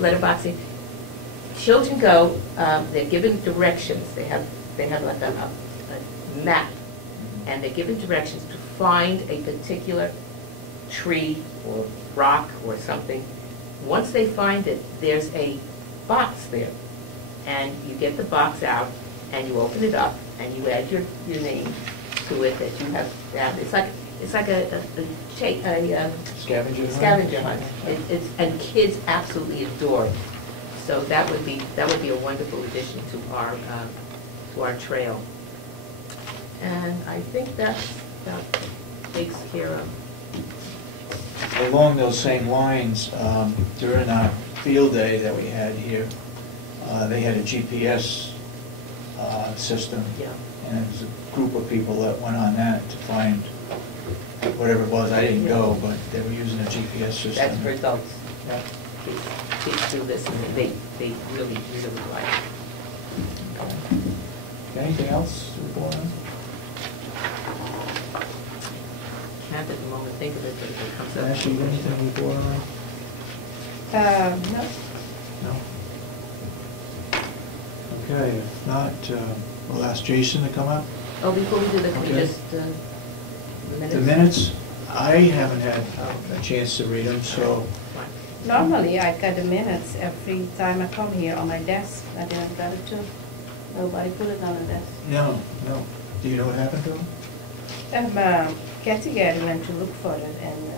letterboxing. Children go, they're given directions. They have like a map, and they're given directions to find a particular tree or rock or something. Once they find it, there's a box there, and you get the box out and you open it up and you add your name to it that you have found. It's like a scavenger hunt. And kids absolutely adore it. So that would be a wonderful addition to our trail. And I think that takes care of. Along those same lines, during our field day that we had here, they had a GPS system. Yeah. And there was a group of people that went on that to find whatever it was. I didn't go, but they were using a GPS system. That's for adults. Yeah. Kids do this, and they really like it. Okay. Anything else to report on? Can't at the moment think of it, but if it comes up. Ashley, anything to report on? No. No. Okay, if not, we'll ask Jason to come up. Oh, before we do that, can we Okay. just, the minutes? The minutes, I haven't had a chance to read them, so Normally, I get the minutes every time I come here on my desk. I didn't get it too. Nobody put it on the desk. no. Do you know what happened to them? Kathy went to look for it, and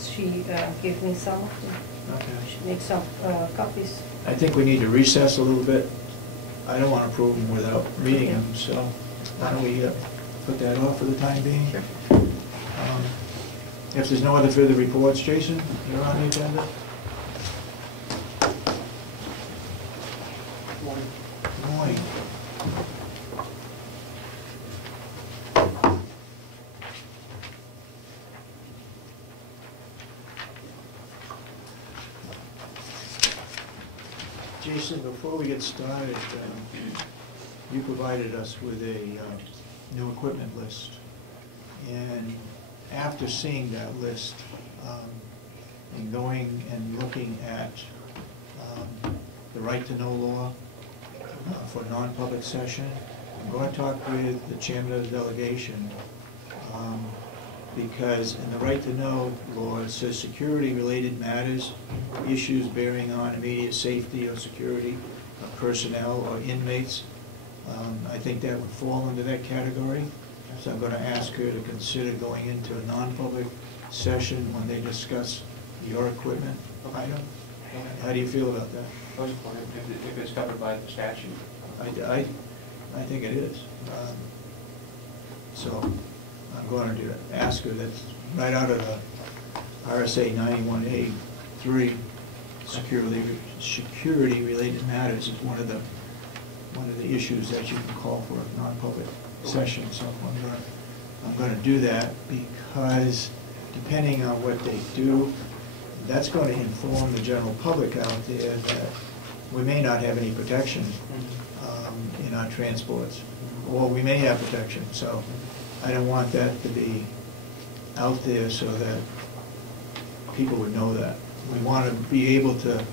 she gave me some of them. Okay. She made some copies. I think we need to recess a little bit. I don't want to approve them without reading them, so why don't we put that off for the time being? Sure. If there's no other further reports, Jason, you're on the agenda? Good morning. Jason, before we get started, you provided us with a new equipment list. And after seeing that list, and going and looking at the right to know law for non-public session, I'm going to talk with the chairman of the delegation, because in the right to know law, it says security-related matters, issues bearing on immediate safety or security of personnel or inmates. I think that would fall into that category. So I'm going to ask her to consider going into a non-public session when they discuss your equipment item. How do you feel about that? If it's covered by the statute. I think it is. So I'm going to ask her, that's right out of the RSA 91A3, security-related matters is one of the issues that you can call for a non-public session. So I'm going to do that, because depending on what they do, that's going to inform the general public out there that we may not have any protection in our transports, or we may have protection. So I don't want that to be out there so that people would know that. We want to be able to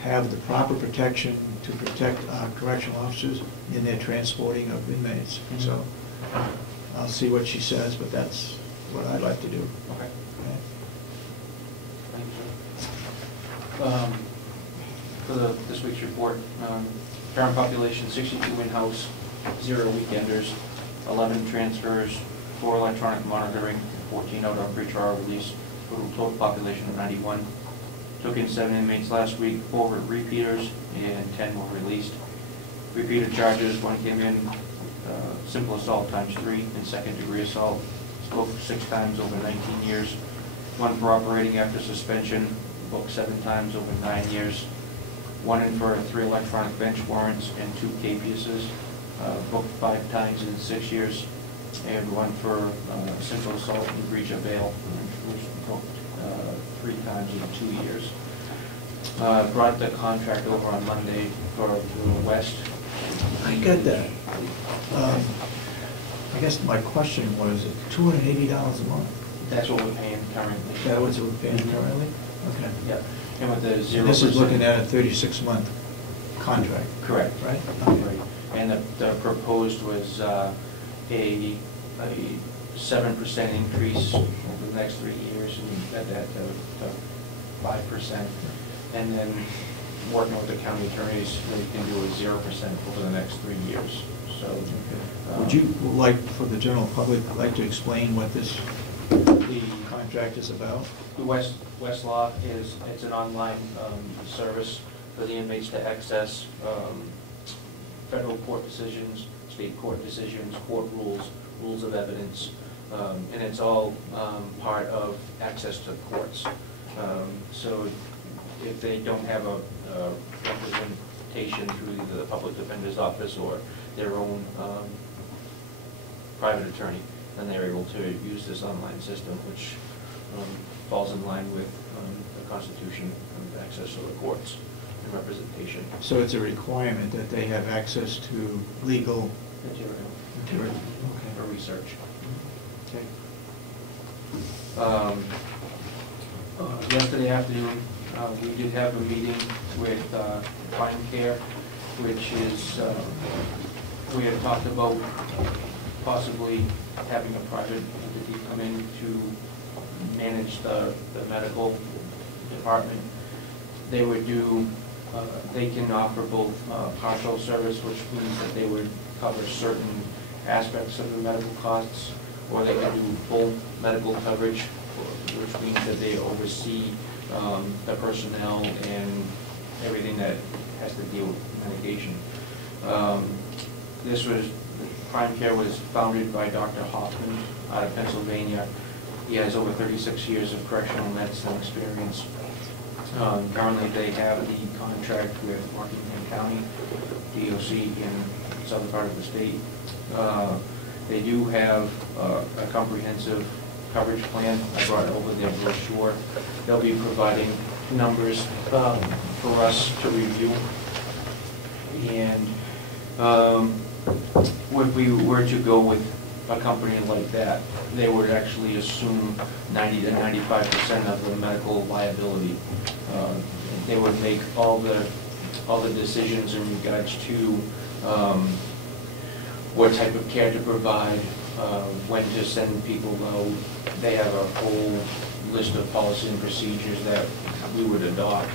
have the proper protection to protect our correctional officers in their transporting of inmates. So I'll see what she says, but that's what I'd like to do. Okay. Okay. For this week's report, current population 62 in-house, 0 weekenders, 11 transfers, 4 electronic monitoring, 14 out on pretrial release, total population of 91. Took in 7 inmates last week, 4 were repeaters, and 10 were released. Repeater charges, one came in simple assault ×3 and second-degree assault. Spoke 6 times over 19 years. 1 for operating after suspension, booked 7 times over 9 years. 1 in for 3 electronic bench warrants and 2 capiouses, booked 5 times in 6 years. And 1 for simple assault and breach of bail, which was booked 3 times in 2 years. Brought the contract over on Monday for the West. I got that. I guess my question was $280 a month. That's what we're paying currently. Is that what we're paying currently? Okay. Yeah. And with the 0%. This is looking at a 36-month contract. Correct. Right? Right. And the proposed was a 7% increase over the next 3 years, and that to 5%. And then working with the county attorneys, we can do a 0% over the next 3 years. So, Would you like, for the general public, like to explain what the contract is about? The WestWest Law it's an online service for the inmates to access federal court decisions, state court decisions, court rules of evidence, and it's all part of access to courts. So if they don't have a representation through either the public defender's office or their own private attorney, then they're able to use this online system, which falls in line with the Constitution and access to the courts and representation. So it's a requirement that they have access to legal Material Okay. for research. Okay. Yesterday afternoon, we did have a meeting with Prime Care, which is, we had talked about possibly having a private entity come in to manage the medical department. They would do, they can offer both partial service, which means that they would cover certain aspects of the medical costs, or they could do full medical coverage, which means that they oversee the personnel and everything that has to deal with medication. Prime Care was founded by Dr. Hoffman out of Pennsylvania. He has over 36 years of correctional medicine experience. Currently, they have the contract with Rockingham County, DOC in the southern part of the state. They do have a comprehensive coverage plan. I brought over their brochure. They'll be providing numbers for us to review. And if we were to go with a company like that, they would actually assume 90 to 95% of the medical liability. They would make all the decisions in regards to what type of care to provide, when to send people out. They have a whole list of policy and procedures that we would adopt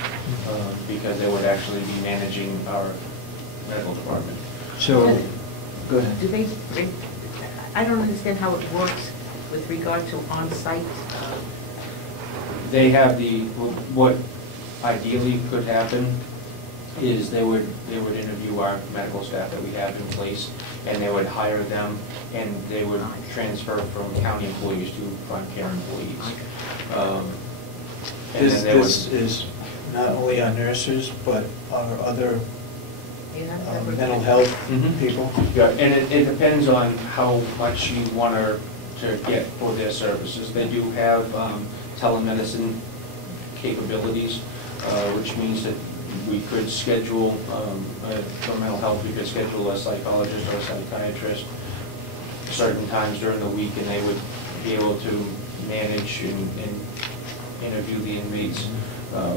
because they would actually be managing our medical department. So, go ahead. Do they, I don't understand how it works with regard to on-site. They have what ideally could happen is they would interview our medical staff that we have in place, and they would hire them, and they would transfer from county employees to Prime Care employees. This is not only on nurses, but our other mental health people? Yeah, and it depends on how much you want her to get for their services. They do have telemedicine capabilities, which means that we could schedule, for mental health, we could schedule a psychologist or a psychiatrist certain times during the week, and they would be able to manage and interview the inmates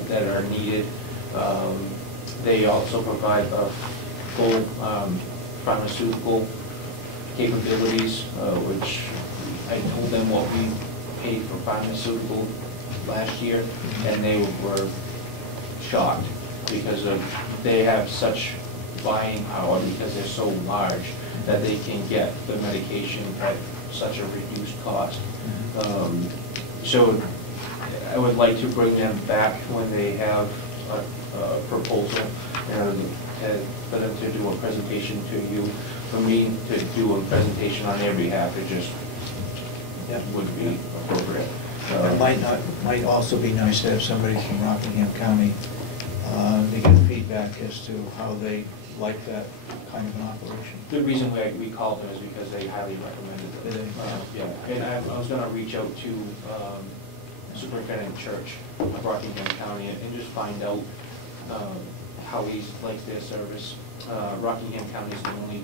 that are needed. They also provide full pharmaceutical capabilities, which I told them what we paid for pharmaceutical last year, and they were shocked because they have such buying power because they're so large that they can get the medication at such a reduced cost. So I would like to bring them back when they have a proposal, for them to do a presentation to you. For me to do a presentation on their behalf, it just would be appropriate. It might also be nice to have somebody from Rockingham County to get feedback as to how they like that kind of an operation. The reason we called them is because they highly recommended it. Yeah, and I was going to reach out to Superintendent Church of Rockingham County and just find out how he likes their service. Rockingham County is the only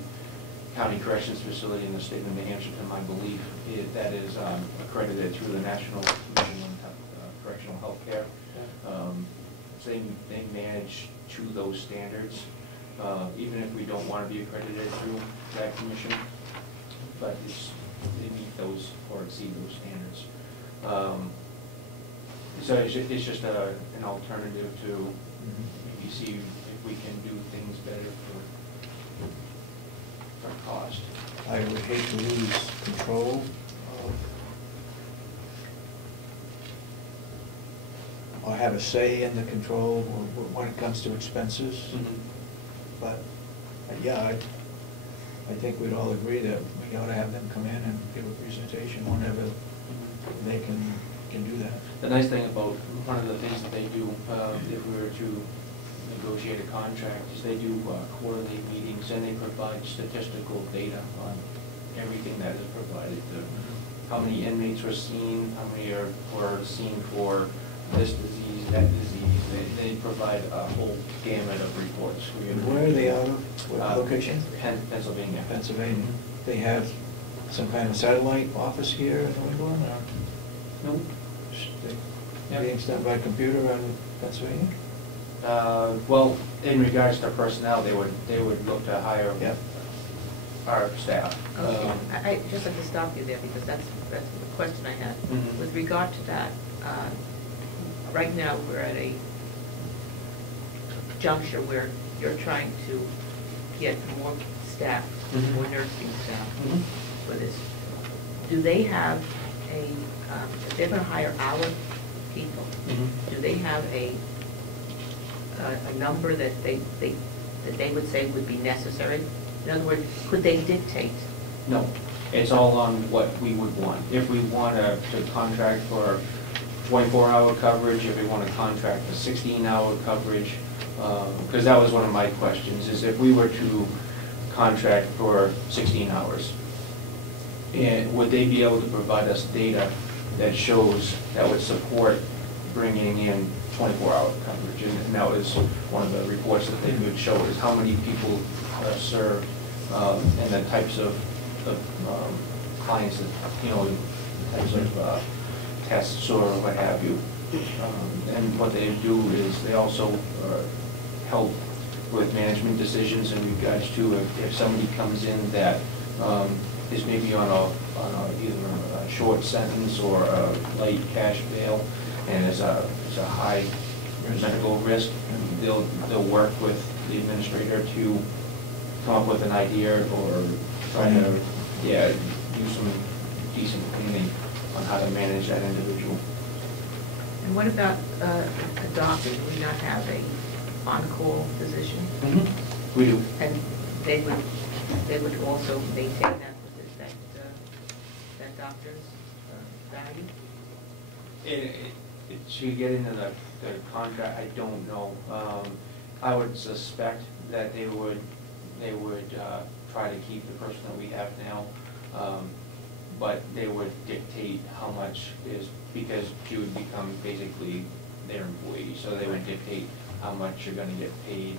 county corrections facility in the state of New Hampshire, to my belief, that is accredited through the National Commission on Correctional Health Care. they manage to those standards, even if we don't want to be accredited through that commission, but they meet those or exceed those standards. So it's just an alternative to maybe see if we can do things better for cost. I would hate to lose control of, or have a say in the control when it comes to expenses. But, yeah, I think we'd all agree that we ought to have them come in and give a presentation whenever they can do that. The nice thing about one of the things that they do, if we were to negotiate a contract, is they do quarterly meetings, and they provide statistical data on everything that is provided. How many inmates were seen, how many were seen for this disease, that disease. They provide a whole gamut of reports. Where are they out of? What location? Pennsylvania. Pennsylvania. They have some kind of satellite office here in New England, or? No. Meetings done by computer in Pennsylvania? Well, in regards to personnel, they would look to hire our staff. Okay, I just like to stop you there, because that's the question I had. With regard to that, right now, we're at a juncture where you're trying to get more staff, more nursing staff for this. Do they have if they're gonna hire our people, do they have a number that they would say would be necessary? In other words, could they dictate? No, it's all on what we would want. If we want to contract for 24-hour coverage, if we want to contract for 16-hour coverage, because that was one of my questions, is if we were to contract for 16 hours, and would they be able to provide us data that shows, that would support bringing in 24-hour coverage? And that was one of the reports that they would show, is how many people are served, and the types of clients that, types of tests or what have you. And what they do is they also help with management decisions in regards to if somebody comes in that is maybe on either a short sentence or a light cash bail, and is a high medical risk, and they'll work with the administrator to come up with an idea or try to do some decent cleaning on how to manage that individual. And what about a doctor? Do we not have a on-call physician? We do. And they would also maintain that doctor's value? To get into the contract, I don't know. I would suspect that they would try to keep the person that we have now, but they would dictate how much is, because she would become basically their employee, so they would dictate how much you're going to get paid,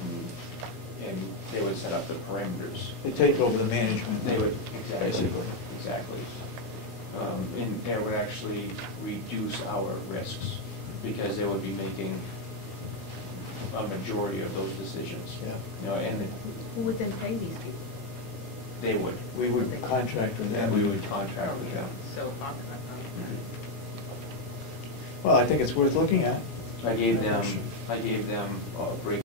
and they would set up the parameters. They take over the management. They would, exactly. Basically. Exactly. And it would actually reduce our risks, because they would be making a majority of those decisions. Yeah. And who would then pay these people? They would. We would contract with them. We would contract with them. So, well, I think it's worth looking at. I gave them a break.